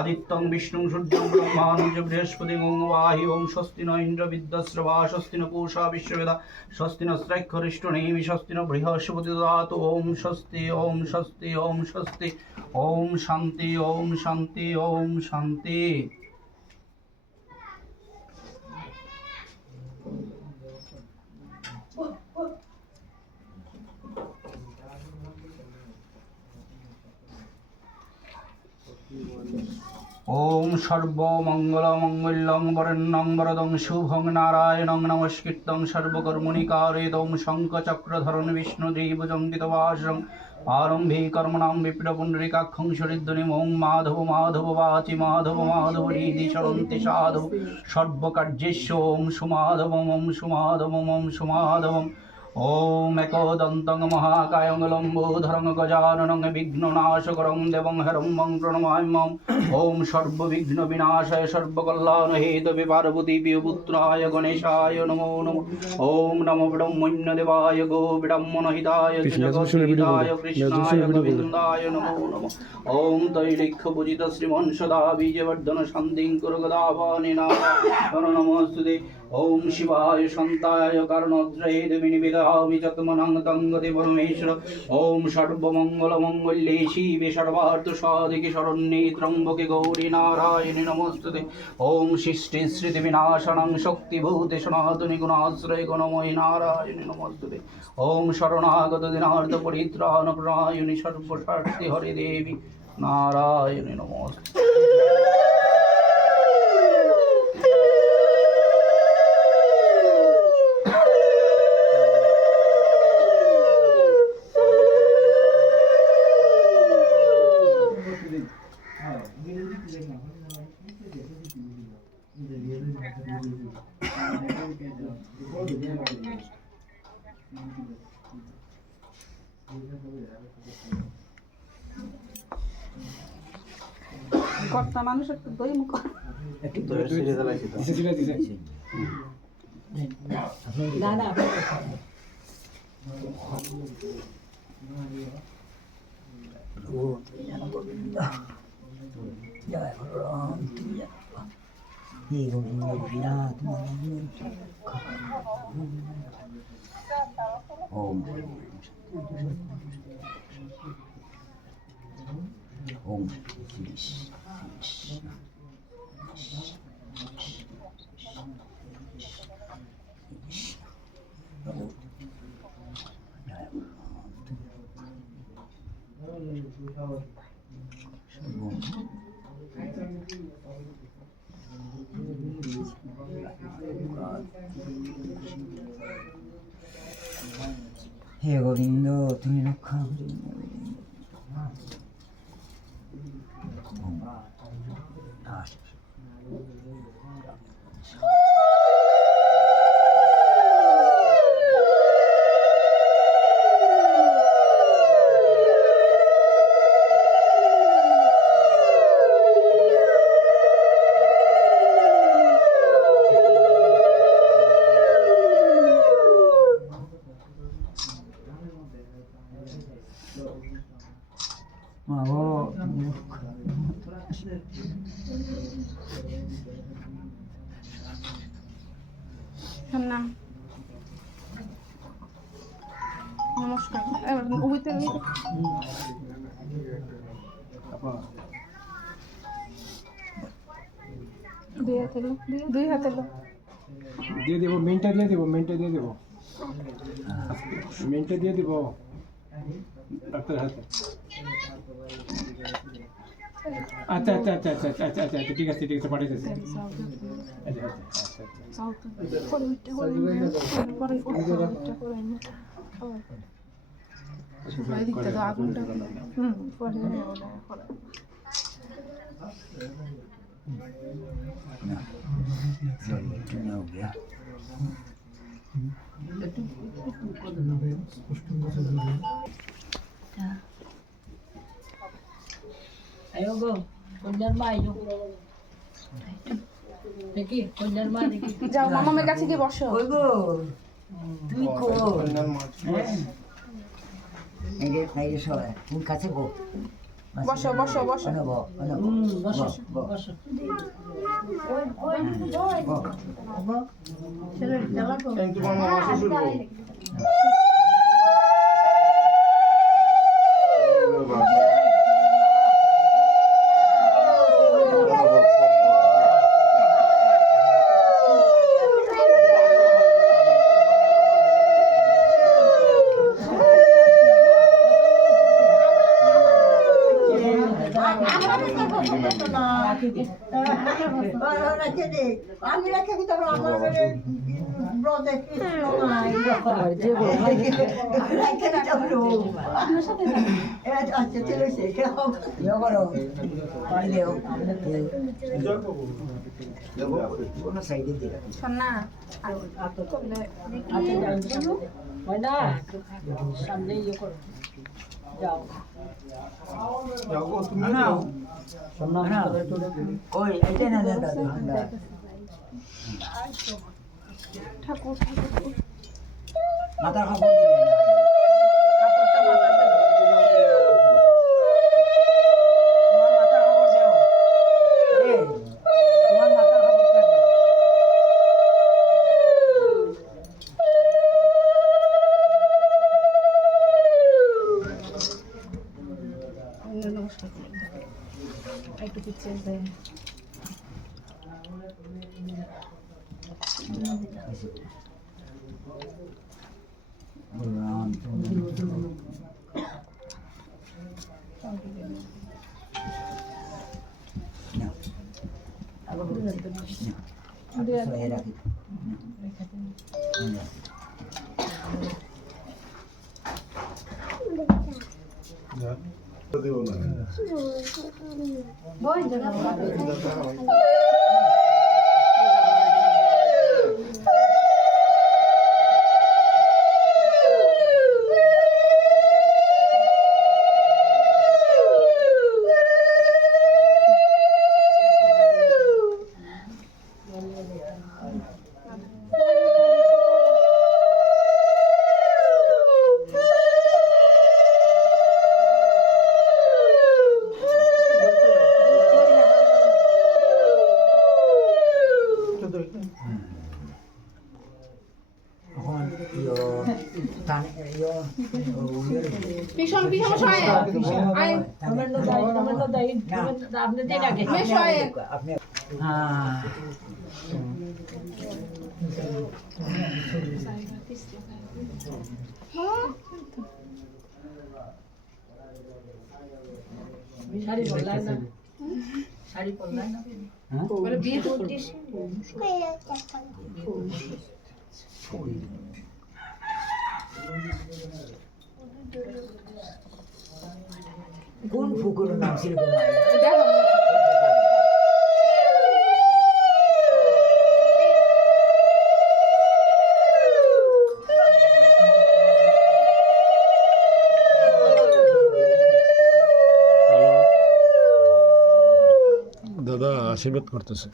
आदित्यं विष्णुं सूर्यं ब्रह्माणं च बृहस्पतिं ओं वाहि ओं स्वस्ति न इन्द्र विद्यश्रवा स्वस्ति न पूषा विश्ववेदा स्वस्ति न स्त्रैखरिष्टनेमि स्वस्ति न बृहस्पति ददातु ओं स्वस्ति ओं स्वस्ति ओं स्वस्ति ओं शान्ति ओं शान्ति ओं शान्ति। ओम सर्वमंगलमंगल्यं वरेण्यं वरदं शुभं नारायणं नमस्कृतं सर्वकर्मणिकारेदं शङ्खचक्रधरं विष्णुदेवजङ्गितवासं आरम्भे कर्मणां विप्लपुण्डरीकाक्षं शरीध्वनिम् ओं माधव माधव वाचि माधव माधव हृदि चरन्ति साधु सर्वकार्येषु ओं सुमाधवम् ओं सुमाधवम् ओं सुमाधवम्। ओम एकदन्तं महाकायं लम्बोधरं गजाननं विघ्ननाशकरं देवं हरं प्रणमाम्यहम्। ओम सर्वविघ्नविनाशाय सर्वकल्याणहेतवे पार्वतीपुत्राय गणेशाय नमो नमः। ओम नमो ब्रह्मण्यदेवाय गोब्राह्मणहिताय जगद्गीताय कृष्णाय गोविन्दाय नमो नमः। ओम त्रैलोक्यपूजित श्रीमन् सदा बीजवर्धन शान्तिं कुरु गदावानिनाथं नमोऽस्तुते। ओम शिवाय शान्ताय कारणोद्रये देवी निवेदयामि चतमनं तङ्गते परमेश्वर। ओम सर्वमङ्गलमङ्गल्ये शिवे सर्वार्थसाधिके शरण्ये त्र्यम्बके गौरी नारायणि नमोस्तुते। ओम सृष्टिस्थितिविनाशनं शक्तिभूते सनातनि गुणाश्रये गुणमयि नारायणि नमोस्तुते। ओम शरणागत दिनार्थ परित्राणपरायणि सर्वशक्ति हरे देवी नारायणि नमोस्तुते। কর্তা মানুষ একটু দই মুখ একটু দই সিরিজ লাইছি তো দিছে না না ও জানো গোবিন্দ জয় রাম তুমি জানো এই গোবিন্দ বিরাট ওম ওম হে গোবিন্দ তুমি রক্ষা করি। নমস্কার উবিতে দুই হাতে দিয়ে দেবো মেনটা দিয়ে দেবো মেনটা দিয়ে দেবো মেনটা দিয়ে দেবো ডাক্তার হাতে। আচ্ছা আচ্ছা আচ্ছা আচ্ছা আচ্ছা আচ্ছা আচ্ছা ঠিক আছে পাঠিয়ে দিচ্ছি। আচ্ছা আচ্ছা আগুনটা हो गया ayo go konjar ma ayo দেখি konjar ma দেখি যাও মামামের কাছে গিয়ে বসো ওই গো তুই কো এই যে সবাই তুমি কাছে গো বসো বসো বসো অনব অনব বসো বস বসো এই তোমার মামা শ্বশুর বউ। আমি রেখে কি তোর আমার ব্রজে কৃষ্ণ নাই আচ্ছা চলে এসে ইয়ে করো পানি দেও কোন সাইডে দিলা শোন না হয় না সামনে ইয়ে করো যাও যাও গো, তুমি না যাও। না ওই এটা না দাদা ঠান্ডা ঠাকুর ঠাকুর মাথার খবর দিলে না কাপড়টা মাথাতে দাও। তোমার মাথার খবর দেও তোমার মাথার খবরটা দেও নমস্কার একটু পিছিয়ে দেন পিছন পিছন সহায় আয় আপনি দিন আগে मैं शायद আপনি হ্যাঁ শাড়ি পরলাই না শাড়ি পরলাই না বলে বিয়ে করতিস কোন ফুকুর নাম ছিল গো দেখো দাদা আশীর্বাদ করতেছে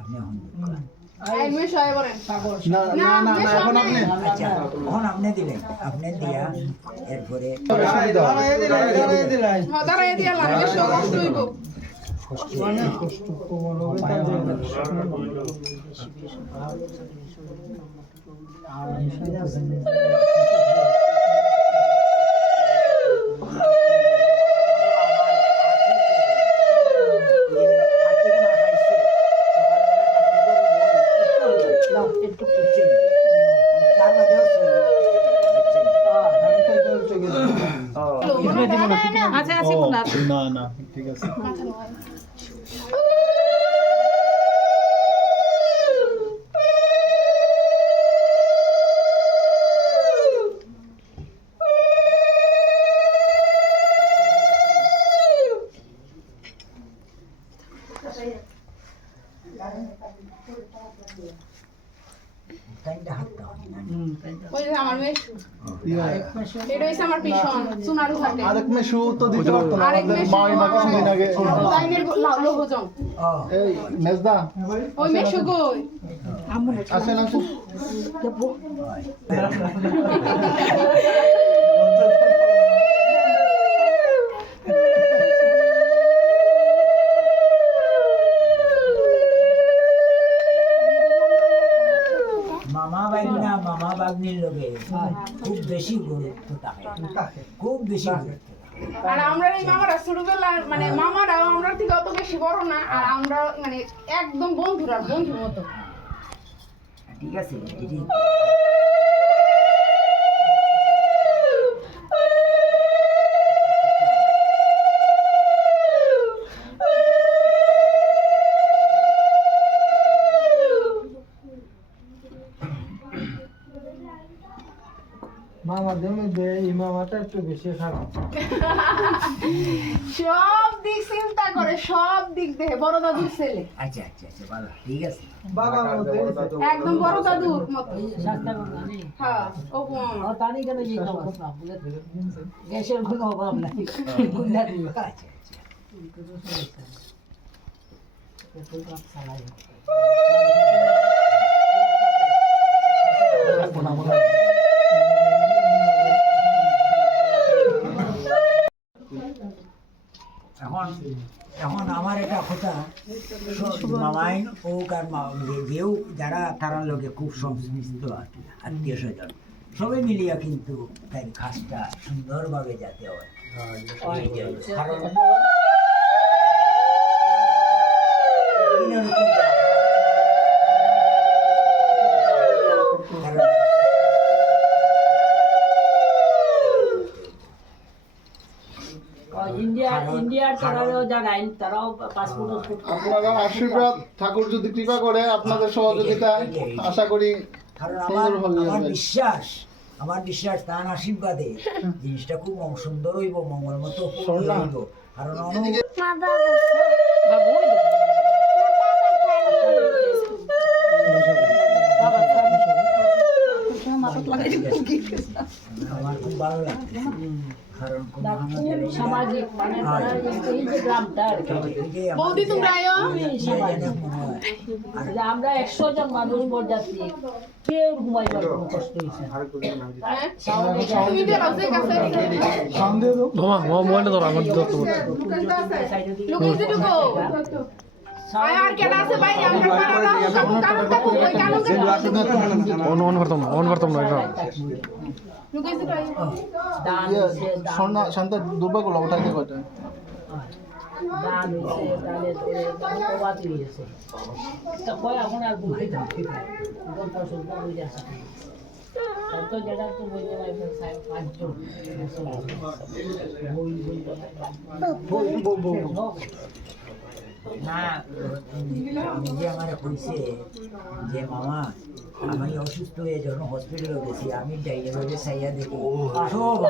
আপনি হন আই मैं शायद বলেন না না না না, এখন আপনি আচ্ছা এখন আপনি দিলেন আপনি দিয়া এরপরে হ্যাঁ দাঁড়াই দিয়া লাগে সব কষ্ট হইব আচ্ছা আছে কোন না না ঠিক আছে মাথা লয় টাইমটা হাত দাও ওই যে আমার মেয়ে এটা হইছে আমার পিছন সোনারু ঘাটে আরেক মেশু তো দিতে পারতো না আরেক আমাদের মেয়ে মা না কিছুদিন আগে লাইনের লোহজং ও এই মেজদা ওই মেশু কই আসেন আসেন মামা বাগনির লোকে খুব বেশি গুরুত্ব থাকে, খুব বেশি গুরুত্ব থাকে। আর আমরা এই মামারা ছোটবেলার মানে মামারাও আমরা থেকে অত বেশি বড় না, আর আমরা মানে একদম বন্ধুর মতো। ঠিক আছে, এটি মামাদের মধ্যে এই মামাটা একটু বেশি খারাপ। সব দিক চিন্তা করে, সব দিক দেখে বড় দাদুর ছেলে। আচ্ছা আচ্ছা আচ্ছা ভালো, ঠিক আছে। বাবার মধ্যে একদম বড় দাদুর মতো। শাস্তা করবা নেই হ্যাঁ, ও মামা। তানি কেন এই কাম করবা বলে গ্যাসের কোনো অভাব নাই বুঝলা দিবা আচ্ছা এখন এখন আমার একটা কথা, মামাই হোক আর যেও যারা তারা লোকে খুব সংশ্লিষ্ট আর কি, আত্মীয় স্বজন সবাই মিলিয়া কিন্তু তাই কাজটা সুন্দরভাবে যাতে হয়। কারণ ইন্ডিয়ার তারাও জানাই, তারাও পাসপোর্ট আপনারা আশীর্বাদ, ঠাকুর যদি কৃপা করে আপনাদের সহযোগিতায় আশা করি কারণ সুন্দর হবে। আমার বিশ্বাস তার আশীর্বাদে জিনিসটা খুব সুন্দর হইব, মঙ্গল মতো হইব। কারণ আমার খুব ভালো লাগছে, কারণ সামাজিক মানে তারা এই যে গ্রামটা আর কি, বৌদি তোমরা আয়ো। যে আমরা 100 জন মানুষ বরযাত্রী, কেউ ঘুমাইবার কোনো কষ্ট হয়েছে না। তুমি দিয়ে রাখছে কাছে। সন্দেহ মামা মোবাইলটা ধরো, আমার ধরতে বলছি। লুকিয়ে ঢুকো। আর কেন আছে বাইরে? আমরা পাড়া কানুন কাকু কই কানুন অন করতাম না এটা। লুকিয়ে ঢুকো। দান হয়েছে, সোনা শান্তা দুর্বাগুলো উঠাইতে কয়টা? দান হয়েছে, দানে ধরে প্রবাদ হয়েছে। তা কয় এখন আর বুঝি না, গল্প সল্প বুঝে আসা তো যেটা তো বলতে পারবে 5 না নিজে আমার কইছে যে মামা আমি অসুস্থ হয়ে যখন হসপিটালে গেছি, আমি ডাইরেক্ট চাইয়া দেখি সব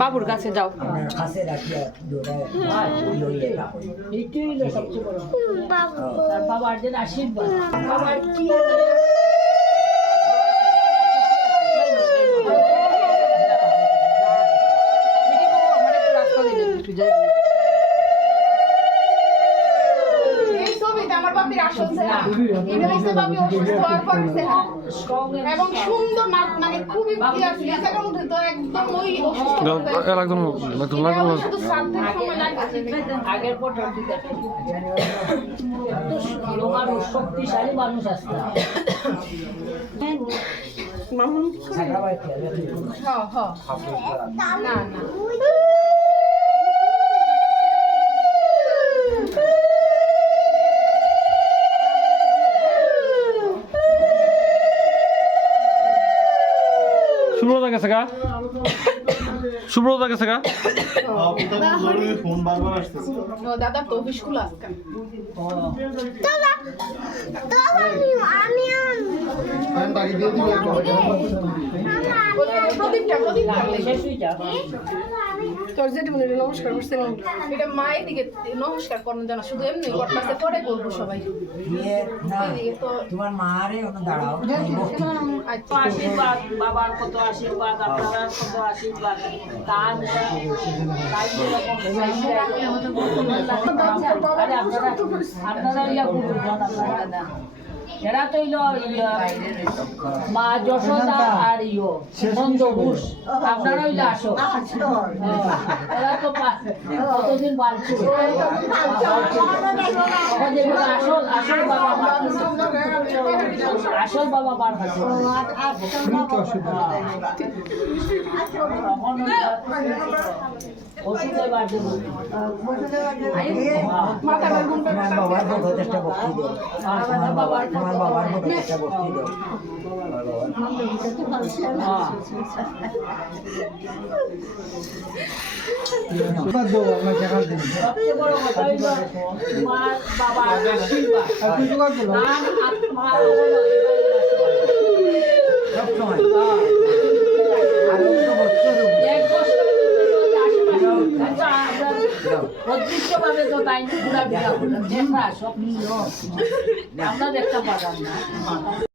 বাবুর কাছে যাও। আপনার কাছে রাখিয়া দৌড়ায় লইলে যাবো। এইটাই হলো সবচেয়ে বড় তার বাবার যেন আশীর্বাদ। বাবার কি এই ছবিটা আমার বাপির আসল চেহারা। এটা হচ্ছে বাপি অসুস্থ হওয়ার পরের চেহারা। এবং সুন্দর না, মানে খুবই ইয়া ছিল। এই জায়গার মধ্যে তো একদম ওই অসুস্থ একদম শুধু শ্রাদ্ধের সময় লাগছে। আগের পর মানুষ শক্তিশালী মানুষ আসছে। না না সুব্রতা গেছে গা, সুব্রতা গেছে গা। ফোন বারবার আসতেছে। দাদা তো অফিস খোলা আজকে। আমি দিয়ে দিই। প্রদীপটা শেষ হইটা তোর যেটা মনে হয় নমস্কার করছে এটা মায়ের দিকে নমস্কার করেন জানা শুধু এমনি করতেছে পরে বলবো সবাই দিয়ে না এদিকে তো তোমার মারে ওখানে দাঁড়াও আচ্ছা আশীর্বাদ বাবার কত আশীর্বাদ আপনার কত আশীর্বাদ তার আপনারা ইয়া করবেন আপনারা এরা তো মা যশোদা আর নন্দ ঘোষ আপনারা হইলে আসো এরা তো কতদিন বাড়ছে আসল আসল বাবা আসল বাবা বার আছে ওষুধে বার দেবো তোমার বাবার প্রতিষ্ঠা বক্তি দাও তোমার বাবার প্রতিষ্ঠা বক্তি দাও সবচেয়ে বড় কথা হইল তোমার বাবার আশীর্বাদ নাম আত্মা সবসময় আরো বছর এক বছর অদৃশ্যভাবে তো তাই ঘোরাফেরা করলাম আমরা দেখতে পারলাম না